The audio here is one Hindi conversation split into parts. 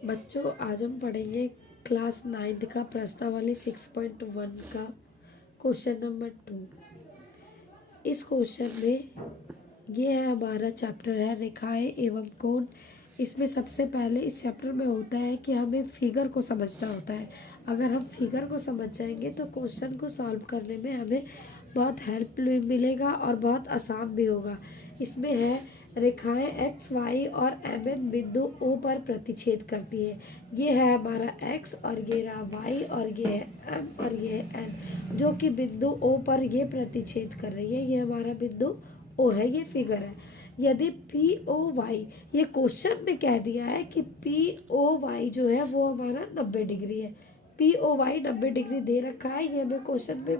बच्चों आज हम पढ़ेंगे क्लास 9th का प्रश्नावली 6.1 का क्वेश्चन नंबर 2। इस क्वेश्चन में ये है हमारा चैप्टर है रेखाएं एवं कोण। इसमें सबसे पहले इस चैप्टर में होता है कि हमें फिगर को समझना होता है। अगर हम फिगर को समझ जाएंगे तो क्वेश्चन को सॉल्व करने में हमें बहुत हेल्प मिलेगा और बहुत आसान भी होगा। इसमें है रेखाएं एक्स वाई और एम एन बिंदु ओ पर प्रतिच्छेद करती है। ये है हमारा एक्स और ये रहा वाई और ये है एम और ये है एन, जो कि बिंदु ओ पर ये प्रतिच्छेद कर रही है। ये हमारा बिंदु ओ है, ये फिगर है। यदि पी ओ वाई, ये क्वेश्चन में कह दिया है कि पी ओ वाई जो है वो हमारा 90 डिग्री है। पी ओ वाई 90 डिग्री दे रखा है, ये हमें क्वेश्चन में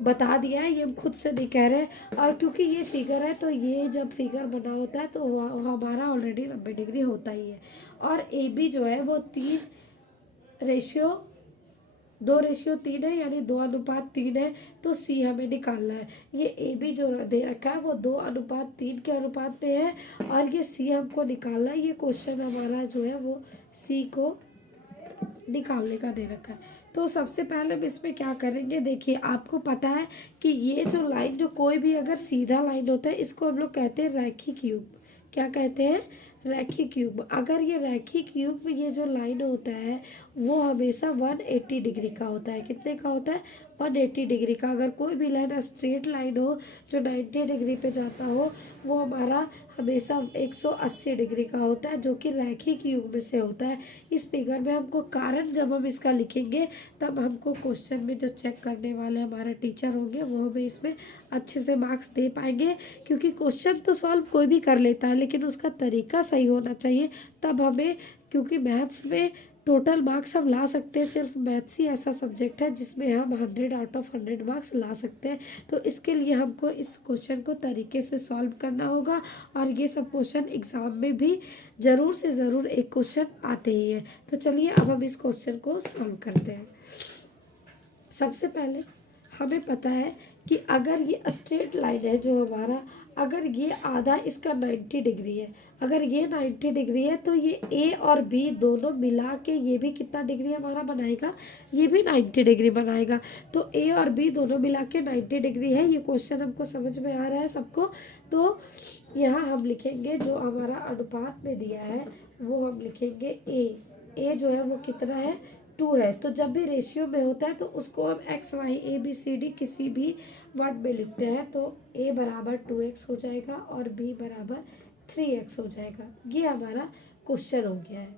बता दिया है, ये हम खुद से नहीं कह रहे। और क्योंकि ये फिगर है तो ये जब फिगर बना होता है तो हमारा ऑलरेडी 90 डिग्री होता ही है। और ए बी जो है वो 2:3 है, यानी 2:3 है। तो सी हमें निकालना है। ये ए बी जो दे रखा है वो 2:3 के अनुपात में है और ये सी हमको निकालना है। ये क्वेश्चन हमारा जो है वो सी को निकालने का दे रखा है। तो सबसे पहले हम इसमें क्या करेंगे, देखिए आपको पता है कि ये जो लाइन, जो कोई भी अगर सीधा लाइन होता है इसको हम लोग कहते हैं रैखिक युग्म। क्या कहते हैं? रैखिक युग्म। अगर ये रैखिक युग्म में ये जो लाइन होता है वो हमेशा 180 डिग्री का होता है। कितने का होता है? 180 डिग्री का। अगर कोई भी लाइन स्ट्रेट लाइन हो जो 90 डिग्री पे जाता हो वो हमारा हमेशा 180 डिग्री का होता है, जो कि रैखिक युग्म से होता है। इस फिगर में हमको कारण जब हम इसका लिखेंगे तब हमको क्वेश्चन में जो चेक करने वाले हमारे टीचर होंगे वो हमें इसमें अच्छे से मार्क्स दे पाएंगे। क्योंकि क्वेश्चन तो सॉल्व कोई भी कर लेता है लेकिन उसका तरीका सही होना चाहिए, तब हमें, क्योंकि मैथ्स में टोटल मार्क्स हम ला सकते हैं। सिर्फ मैथ्स ही ऐसा सब्जेक्ट है जिसमें हम 100 आउट ऑफ 100 मार्क्स ला सकते हैं। तो इसके लिए हमको इस क्वेश्चन को तरीके से सॉल्व करना होगा। और ये सब क्वेश्चन एग्ज़ाम में भी ज़रूर से ज़रूर एक क्वेश्चन आते ही है। तो चलिए अब हम इस क्वेश्चन को सॉल्व करते हैं। सबसे पहले हमें पता है कि अगर ये स्ट्रेट लाइन है जो हमारा, अगर ये आधा इसका 90 डिग्री है, अगर ये 90 डिग्री है तो ये ए और बी दोनों मिला के ये भी कितना डिग्री हमारा बनाएगा? ये भी 90 डिग्री बनाएगा। तो ए और बी दोनों मिला के 90 डिग्री है। ये क्वेश्चन हमको समझ में आ रहा है सबको। तो यहाँ हम लिखेंगे जो हमारा अनुपात में दिया है वो हम लिखेंगे ए जो है वो कितना है? 2 है। तो जब भी रेशियो में होता है तो उसको हम x y a b c d किसी भी वर्ड में लिखते हैं। तो ए बराबर 2x हो जाएगा और बी बराबर 3x हो जाएगा। ये हमारा क्वेश्चन हो गया है,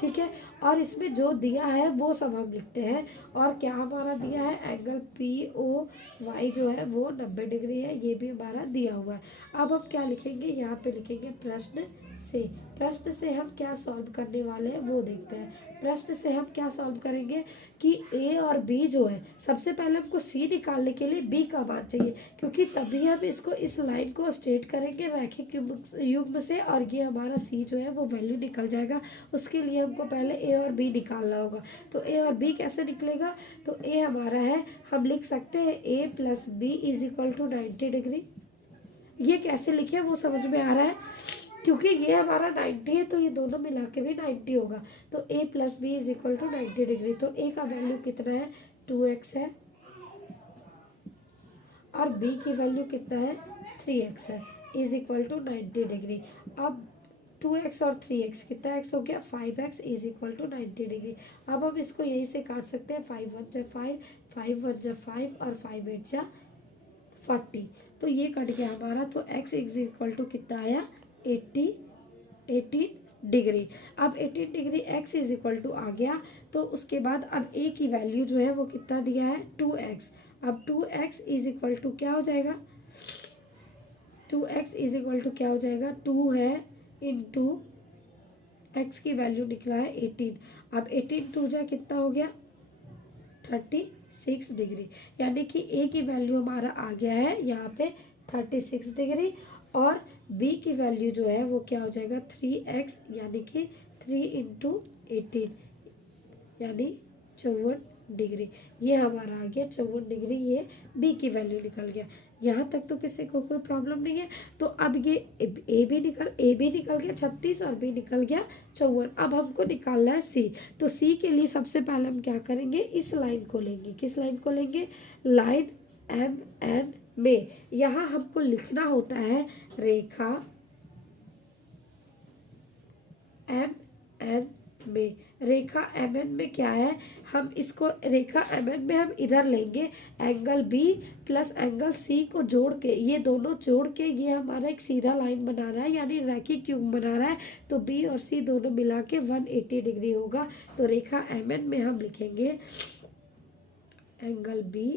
ठीक है। और इसमें जो दिया है वो सब हम लिखते हैं। और क्या हमारा दिया है? एंगल पी ओ वाई जो है वो 90 डिग्री है, ये भी हमारा दिया हुआ है। अब हम क्या लिखेंगे? यहाँ पे लिखेंगे प्रश्न से। प्रश्न से हम क्या सॉल्व करने वाले हैं वो देखते हैं। प्रश्न से हम क्या सॉल्व करेंगे कि ए और बी जो है, सबसे पहले हमको सी निकालने के लिए बी का मान चाहिए, क्योंकि तभी हम इसको, इस लाइन को स्ट्रेट करेंगे रैखिक युग्म से और ये हमारा सी जो है वो वैल्यू निकल जाएगा। उसके लिए हमको पहले ए और बी निकालना होगा। तो ए और बी कैसे निकलेगा? तो ए हमारा है, हम लिख सकते हैं A plus B is equal to 90 degree. ये कैसे लिखे वो समझ में आ रहा है? क्योंकि ये हमारा 90 है तो ये दोनों मिला के भी 90 होगा। तो A plus B is equal to 90 degree. तो ए का वैल्यू कितना है? 2x है और बी की वैल्यू कितना है? 3x है, इज इक्वल टू 90 डिग्री। अब 2x और 3x, कितना x हो गया? 5x is equal to 90 degree. अब हम इसको यहीं से काट सकते हैं। 5 1 जा 5, 5 1 जा 5 और 5 8 जा 40। तो ये कट गया हमारा। तो x इज इक्वल टू कितना आया? 18 डिग्री। अब 18 degree x is equal to आ गया। तो उसके बाद अब a की वैल्यू जो है वो कितना दिया है? 2x। अब 2x इज इक्वल टू क्या हो जाएगा? 2x इज इक्वल टू क्या हो जाएगा? 2 है इंटू x की वैल्यू निकला है 18। अब 18 2 जा कितना हो गया? 36 डिग्री। यानी कि a की वैल्यू हमारा आ गया है यहाँ पे 36 डिग्री और b की वैल्यू जो है वो क्या हो जाएगा? 3x, यानी कि 3 इंटू 18 यानी 54 डिग्री। ये हमारा आ गया 54 डिग्री। ये b की वैल्यू निकल गया। यहाँ तक तो किसी को कोई प्रॉब्लम नहीं है। तो अब ये ए भी निकल गया 36 और बी निकल गया 54। अब हमको निकालना है सी। तो सी के लिए सबसे पहले हम क्या करेंगे, इस लाइन को लेंगे। किस लाइन को लेंगे, लाइन एम एन में। यहाँ हमको लिखना होता है रेखा एम एन में। रेखा एम एन में क्या है, हम इसको रेखा एम एन में हम इधर लेंगे angle b plus angle c को जोड़ के, ये दोनों जोड़ के ये हमारा एक सीधा लाइन बना रहा है, यानी रैखिक क्यूब बना रहा है। तो बी और सी दोनों मिला के 180 डिग्री होगा। तो रेखा एम एन में हम लिखेंगे angle b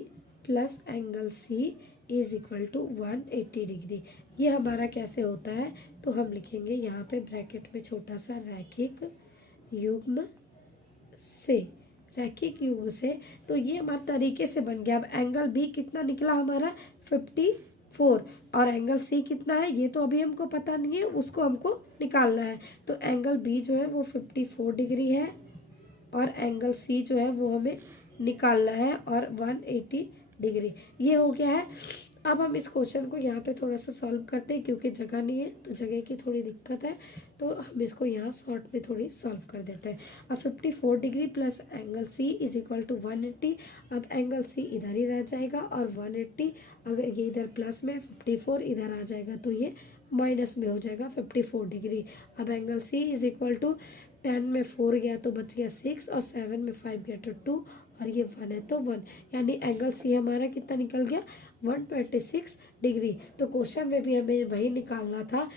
plus angle c is equal to 180 degree. ये हमारा कैसे होता है, तो हम लिखेंगे यहाँ पे ब्रैकेट में छोटा सा रैखिक युग्म से, रैखिक युग्म से। तो ये हमारे तरीके से बन गया। अब एंगल बी कितना निकला हमारा 54, और एंगल सी कितना है ये तो अभी हमको पता नहीं है, उसको हमको निकालना है। तो एंगल बी जो है वो 54 डिग्री है और एंगल सी जो है वो हमें निकालना है और 180 डिग्री। ये हो गया है। अब हम इस क्वेश्चन को यहाँ पे थोड़ा सा सॉल्व करते हैं, क्योंकि जगह नहीं है तो जगह की थोड़ी दिक्कत है, तो हम इसको यहाँ शॉर्ट में थोड़ी सॉल्व कर देते हैं। अब 54 degree plus angle c is equal to 180। अब एंगल सी इधर ही रह जाएगा और 180 अगर ये इधर प्लस में 54 इधर आ जाएगा तो ये माइनस में हो जाएगा 54 डिग्री। अब angle c is equal to 10 में 4 गया तो बच गया 6 और 7 में 5 गया तो 2 और ये 1 है तो 1, यानी एंगल सी हमारा कितना निकल गया 126 डिग्री। तो क्वेश्चन में भी हमें वही निकालना था,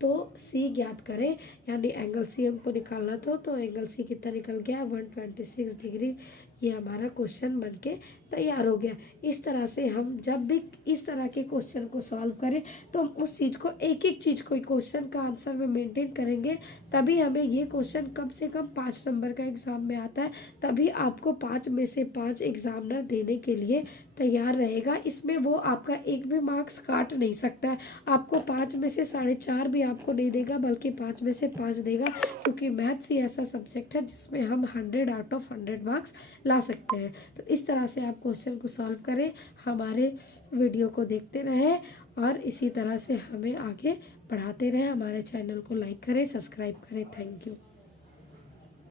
तो सी ज्ञात करें, यानी एंगल सी हमको निकालना था। तो एंगल सी कितना निकल गया 126 डिग्री। ये हमारा क्वेश्चन बनके तैयार हो गया। इस तरह से हम जब भी इस तरह के क्वेश्चन को सॉल्व करें तो हम उस चीज़ को एक एक चीज़ को क्वेश्चन का आंसर में मेंटेन करेंगे, तभी हमें ये क्वेश्चन कम से कम 5 नंबर का एग्ज़ाम में आता है। तभी आपको 5 में से 5 एग्जामिनर देने के लिए तैयार रहेगा। इसमें वो आपका एक भी मार्क्स काट नहीं सकता है। आपको 5 में से 4.5 भी आपको नहीं देगा, बल्कि 5 में से 5 देगा, क्योंकि मैथ्स ही ऐसा सब्जेक्ट है जिसमें हम 100 आउट ऑफ 100 मार्क्स ला सकते हैं। तो इस तरह से आप क्वेश्चन को सॉल्व करें, हमारे वीडियो को देखते रहें और इसी तरह से हमें आगे बढ़ाते रहें। हमारे चैनल को लाइक करें, सब्सक्राइब करें। Thank you.